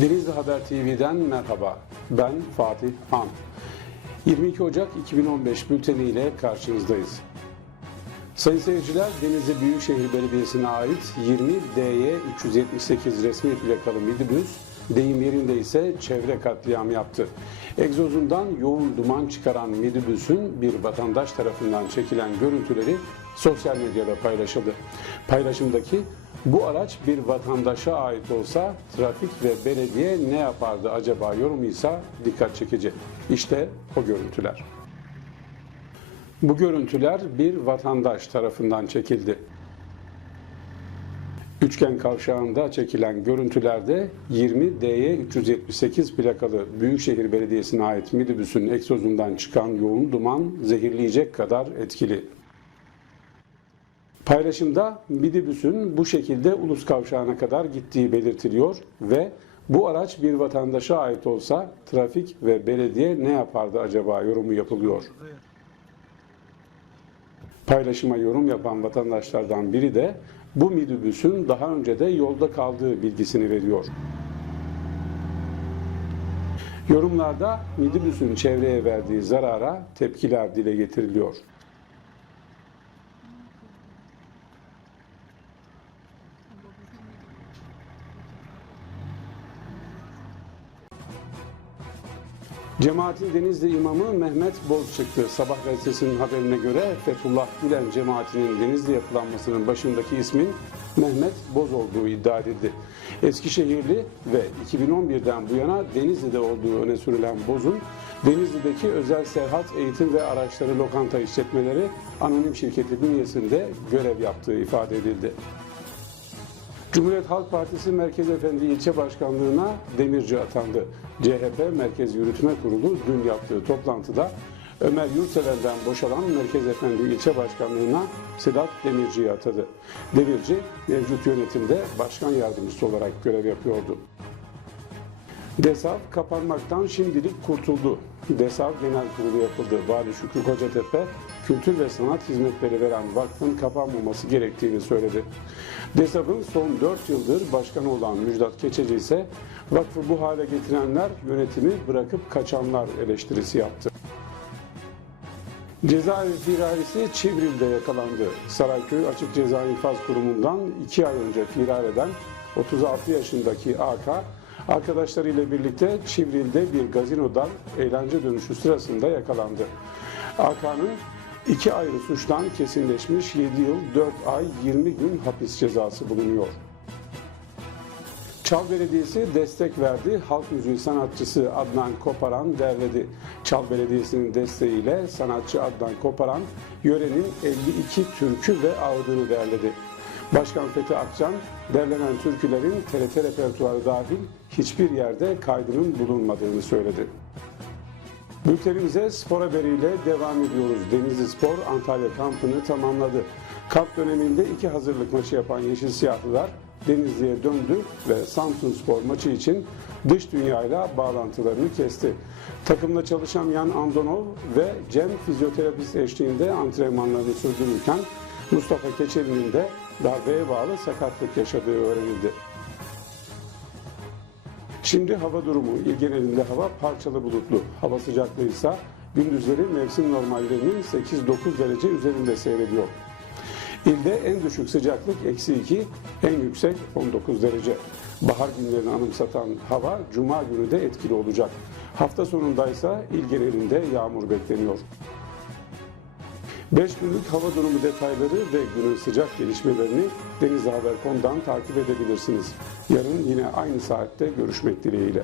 Denizli Haber TV'den merhaba. Ben Fatih Han. 22 Ocak 2015 bülteni ile karşınızdayız. Sayın seyirciler, Denizli Büyükşehir Belediyesi'ne ait 20 DY 378 resmi plakalı midibüs, deyim yerinde ise çevre katliamı yaptı. Egzozundan yoğun duman çıkaran midibüsün bir vatandaş tarafından çekilen görüntüleri sosyal medyada paylaşıldı. Paylaşımdaki bu araç bir vatandaşa ait olsa trafik ve belediye ne yapardı acaba yorumuysa dikkat çekici. İşte o görüntüler. Bu görüntüler bir vatandaş tarafından çekildi. Üçgen kavşağında çekilen görüntülerde 20 DY 378 plakalı Büyükşehir Belediyesi'ne ait minibüsün egzozundan çıkan yoğun duman zehirleyecek kadar etkili. Paylaşımda minibüsün bu şekilde Ulus Kavşağı'na kadar gittiği belirtiliyor ve bu araç bir vatandaşa ait olsa trafik ve belediye ne yapardı acaba yorumu yapılıyor. Paylaşıma yorum yapan vatandaşlardan biri de bu minibüsün daha önce de yolda kaldığı bilgisini veriyor. Yorumlarda minibüsün çevreye verdiği zarara tepkiler dile getiriliyor. Cemaatin Denizli imamı Mehmet Boz çıktı. Sabah gazetesinin haberine göre Fethullah Gülen cemaatinin Denizli yapılanmasının başındaki ismin Mehmet Boz olduğu iddia edildi. Eskişehirli ve 2011'den bu yana Denizli'de olduğu öne sürülen Boz'un Denizli'deki özel seyahat, eğitim ve araçları lokanta işletmeleri anonim şirketi bünyesinde görev yaptığı ifade edildi. Cumhuriyet Halk Partisi Merkez Efendi İlçe Başkanlığı'na Demirci atandı. CHP Merkez Yürütme Kurulu dün yaptığı toplantıda Ömer Yurtseven'den boşalan Merkez Efendi İlçe Başkanlığı'na Sedat Demirci'yi atadı. Demirci mevcut yönetimde başkan yardımcısı olarak görev yapıyordu. DESAV kapanmaktan şimdilik kurtuldu. DESAV Genel Kurulu yapıldı. Vali Şükrü Kocatepe, kültür ve sanat hizmetleri veren vakfın kapanmaması gerektiğini söyledi. DESAV'ın son 4 yıldır başkanı olan Müjdat Keçeci ise vakfı bu hale getirenler yönetimi bırakıp kaçanlar eleştirisi yaptı. Cezaevi firarisi Çivril'de yakalandı. Sarayköy Açık Ceza İnfaz Kurumu'ndan 2 ay önce firar eden 36 yaşındaki AK, arkadaşlarıyla birlikte Çivril'de bir gazinodan eğlence dönüşü sırasında yakalandı. AK'nın iki ayrı suçtan kesinleşmiş 7 yıl 4 ay 20 gün hapis cezası bulunuyor. Çal Belediyesi destek verdi. Halk müziği sanatçısı Adnan Koparan derledi. Çal Belediyesi'nin desteğiyle sanatçı Adnan Koparan yörenin 52 türkü ve ağıdını derledi. Başkan Fethi Akcan, derlenen türkülerin TRT repertuarı dahil hiçbir yerde kaydının bulunmadığını söyledi. Bültenimize spor haberiyle devam ediyoruz. Denizli Spor Antalya kampını tamamladı. Kamp döneminde iki hazırlık maçı yapan Yeşil Siyahlılar Denizli'ye döndü ve Samsun Spor maçı için dış dünyayla bağlantılarını kesti. Takımda çalışan Yan Andonov ve Cem fizyoterapist eşliğinde antrenmanlarını sürdürürken Mustafa Keçeli'nin de darbeye bağlı sakatlık yaşadığı öğrenildi. Şimdi hava durumu. İl genelinde hava parçalı bulutlu. Hava sıcaklığı ise gündüzleri mevsim normallerinin 8-9 derece üzerinde seyrediyor. İlde en düşük sıcaklık eksi 2, en yüksek 19 derece. Bahar günlerini anımsatan hava cuma günü de etkili olacak. Hafta sonundaysa il genelinde yağmur bekleniyor. 5 günlük hava durumu detayları ve günün sıcak gelişmelerini Denizlihaber.com'dan takip edebilirsiniz. Yarın yine aynı saatte görüşmek dileğiyle.